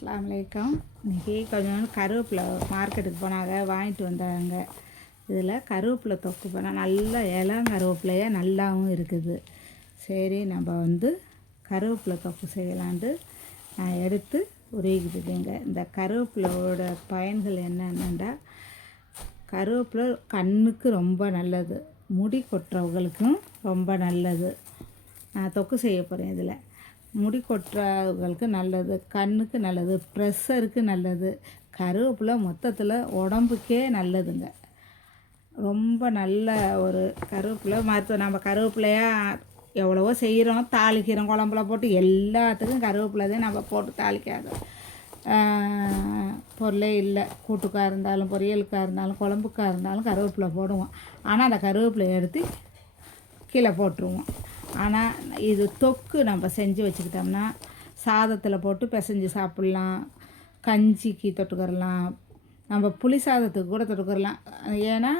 அஸ்ஸலாமு அலைக்கும். இன்றைக்கி கொஞ்சம் கருவேப்பிலை மார்க்கெட்டுக்கு போனாங்க, வாங்கிட்டு வந்தாங்க. இதில் கருவேப்பிலை தொக்கு பண்ணால் நல்லா கருவேப்பிலையாக நல்லாவும் இருக்குது. சரி, நம்ம கருவேப்பிலை தொக்கு செய்யலான்ட்டு நான் எடுத்து உருவிக்கிட்டுங்க. இந்த கருவேப்பிலையோட பயன்கள் என்னென்னா, கருவேப்பிலை கண்ணுக்கு ரொம்ப நல்லது, முடி கொட்டுறவங்களுக்கும் ரொம்ப நல்லது. நான் தொக்கு செய்ய போகிறேன். இதில் முடி கொட்டுறவங்களுக்கு நல்லது, கண்ணுக்கு நல்லது, ப்ரெஷருக்கு நல்லது. கருவேப்பிலை மொத்தத்தில் உடம்புக்கே நல்லதுங்க. ரொம்ப நல்ல ஒரு கருவேப்பிலை மருத்துவம். நம்ம கருவேப்பிலையாக எவ்வளவோ செய்கிறோம், தாளிக்கிறோம், குழம்புல போட்டு எல்லாத்துக்கும் கருவேப்பிலை தான் நம்ம போட்டு தாளிக்காத பொருளே இல்லை. கூட்டுக்காக இருந்தாலும், பொரியலுக்காக இருந்தாலும், குழம்புக்காக இருந்தாலும் கருவேப்பிலை போடுவோம். ஆனால் அந்த கருவேப்பிலையை எடுத்து கீழே போட்டுருவோம். ஆனால் இது தொக்கு நம்ம செஞ்சு வச்சுக்கிட்டோம்னா சாதத்தில் போட்டு பிசைஞ்சு சாப்பிட்லாம், கஞ்சிக்கு தொட்டுக்கிறலாம், நம்ம புளி சாதத்துக்கு கூட தொட்டுக்கிறலாம். ஏன்னா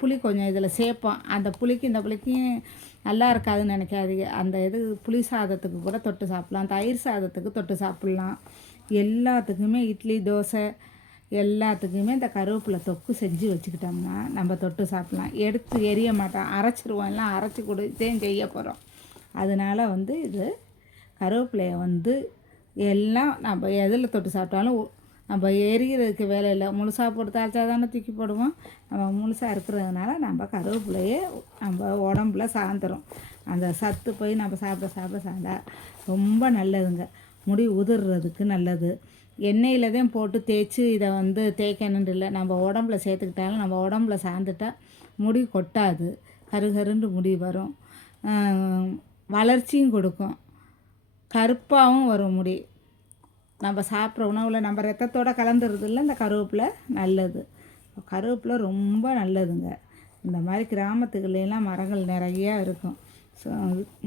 புளி கொஞ்சம் இதில் சேர்ப்போம். அந்த புளிக்கு இந்த புளிக்கும் நல்லா இருக்காதுன்னு நினைக்காதீங்க. அந்த புளி சாதத்துக்கு கூட தொட்டு சாப்பிட்லாம், தயிர் சாதத்துக்கு தொட்டு சாப்பிட்லாம். எல்லாத்துக்குமே இட்லி, தோசை எல்லாத்துக்குமே இந்த கருவேப்பிலை தொக்கு செஞ்சு வச்சுக்கிட்டோம்னா நம்ம தொட்டு சாப்பிட்லாம். எடுத்து எரிய மாட்டோம், அரைச்சிருவோம். எல்லாம் அரைச்சி கொடுத்தேன் செய்ய போகிறோம். அதனால் இது கருவேப்பிலையை எல்லாம் நம்ம எதில் தொட்டு சாப்பிட்டாலும் நம்ம எரிகிறதுக்கு வேலை இல்லை. முழுசாக போட்டு தாளிச்சா தானே தூக்கி போடுவோம். நம்ம முழுசாக இருக்கிறதுனால நம்ம கருவேப்பிலையே நம்ம உடம்புல சாய்ந்துடும். அந்த சத்து போய் நம்ம சாப்பிட ரொம்ப நல்லதுங்க. முடி உதிர்றதுக்கு நல்லது. எண்ணெயில் தான் போட்டு தேய்ச்சி இதை தேய்க்கணுன்னு இல்லை. நம்ம உடம்புல சேர்த்துக்கிட்டாலும் நம்ம உடம்புல சார்ந்துட்டால் முடி கொட்டாது, கருகருண்டு முடி வரும், வளர்ச்சியும் கொடுக்கும், கருப்பாகவும் வரும் முடி. நம்ம சாப்பிட்ற உணவில் நம்ம ரத்தத்தோடு கலந்துறதில்ல. இந்த கருவேப்பிலை நல்லது. கருவேப்பிலை ரொம்ப நல்லதுங்க. இந்த மாதிரி கிராமத்துக்குள்ளெல்லாம் மரங்கள் நிறையா இருக்கும்.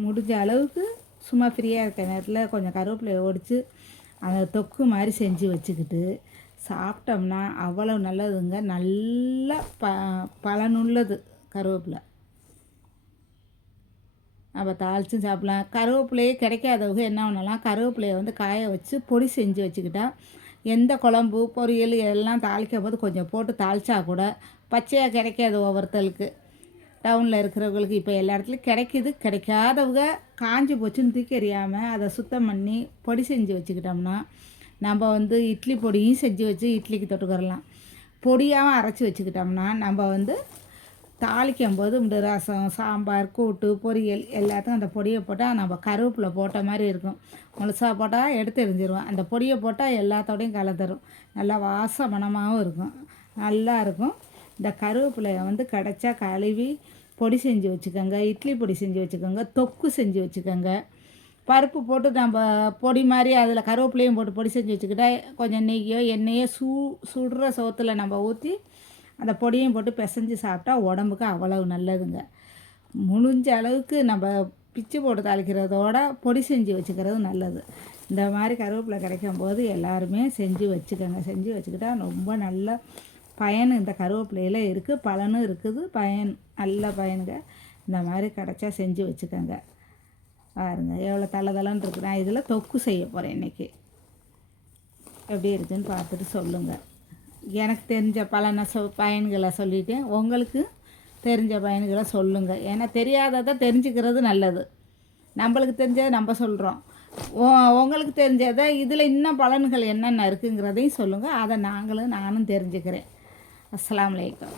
முடிஞ்ச அளவுக்கு சும்மா ஃப்ரீயாக இருக்க நேரத்தில் கொஞ்சம் கருவேப்பிலையை ஒடிச்சு அந்த தொக்கு மாதிரி செஞ்சு வச்சுக்கிட்டு சாப்பிட்டோம்னா அவ்வளோ நல்லதுங்க. நல்ல பலனுள்ளது கருவேப்பிலை. நம்ம தாளிச்சும் சாப்பிட்லாம். கருவேப்பிலையே கிடைக்காதவங்க என்ன பண்ணலாம், கருவேப்பிலையை காய வச்சு பொடி செஞ்சு வச்சுக்கிட்டா எந்த குழம்பு, பொரியல் எல்லாம் தாளிக்கும் போது கொஞ்சம் போட்டு தாளித்தா கூட பச்சையாக கிடைக்காது ஒவ்வொருத்தருக்கு. டவுனில் இருக்கிறவங்களுக்கு இப்போ எல்லா இடத்துலையும் கிடைக்கிது. கிடைக்காதவங்க காஞ்சி போச்சுன்னு தூக்கி எறியாமல் அதை சுத்தம் பண்ணி பொடி செஞ்சு வச்சுக்கிட்டோம்னா நம்ம இட்லி பொடியும் செஞ்சு வச்சு இட்லிக்கு தொட்டுக்கிறலாம். பொடியாகவும் அரைச்சி வச்சுக்கிட்டோம்னா நம்ம தாளிக்கும் போது இந்த ரசம், சாம்பார், கூட்டு, பொரியல் எல்லாத்துக்கும் அந்த பொடியை போட்டால் நம்ம கருவேப்பிலை போட்ட மாதிரி இருக்கும். முழுசாக போட்டால் எடுத்து எரிஞ்சிருவோம். அந்த பொடியை போட்டால் எல்லாத்தோடையும் கலந்துரும். நல்லா மணமாகவும் இருக்கும், நல்லா இருக்கும். இந்த கருவேப்பிலையை கிடைச்சா கழுவி பொடி செஞ்சு வச்சுக்கோங்க. இட்லி பொடி செஞ்சு வச்சுக்கோங்க, தொக்கு செஞ்சு வச்சுக்கோங்க. பருப்பு போட்டு நம்ம பொடி மாதிரி அதில் கருவேப்பிலையும் போட்டு பொடி செஞ்சு வச்சுக்கிட்டா கொஞ்சம் நெய்யோ எண்ணெயோ சுடுற சோத்தில் நம்ம ஊற்றி அந்த பொடியும் போட்டு பிசைஞ்சு சாப்பிட்டா உடம்புக்கு அவ்வளவு நல்லதுங்க. முடிஞ்ச அளவுக்கு நம்ம பிச்சு போட்டு தாளிக்கிறதோட பொடி செஞ்சு வச்சுக்கிறது நல்லது. இந்த மாதிரி கருவேப்பிலை கிடைக்கும் போது எல்லாருமே செஞ்சு வச்சுக்கோங்க. செஞ்சு வச்சுக்கிட்டா ரொம்ப நல்ல பயன் இந்த கருவேப்பிலையில் இருக்குது, பலனும் இருக்குது, நல்ல பயனுங்க. இந்த மாதிரி கிடச்சா செஞ்சு வச்சுக்கோங்க. பாருங்கள் எவ்வளோ தளன்னு இருக்குது. நான் இதில் தொக்கு செய்ய போகிறேன் இன்றைக்கி. எப்படி இருக்குதுன்னு பார்த்துட்டு சொல்லுங்கள். எனக்கு தெரிஞ்ச பயன்களை சொல்லிவிட்டேன். உங்களுக்கு தெரிஞ்ச பயன்களை சொல்லுங்கள். ஏன்னா தெரியாததை தெரிஞ்சுக்கிறது நல்லது. நம்மளுக்கு தெரிஞ்சதை நம்ம சொல்கிறோம். உங்களுக்கு தெரிஞ்சதை இதில் இன்னும் பலன்கள் என்னென்ன இருக்குங்கிறதையும் சொல்லுங்கள். அதை நானும் தெரிஞ்சுக்கிறேன். அஸ்ஸலாமு அலைக்கும்.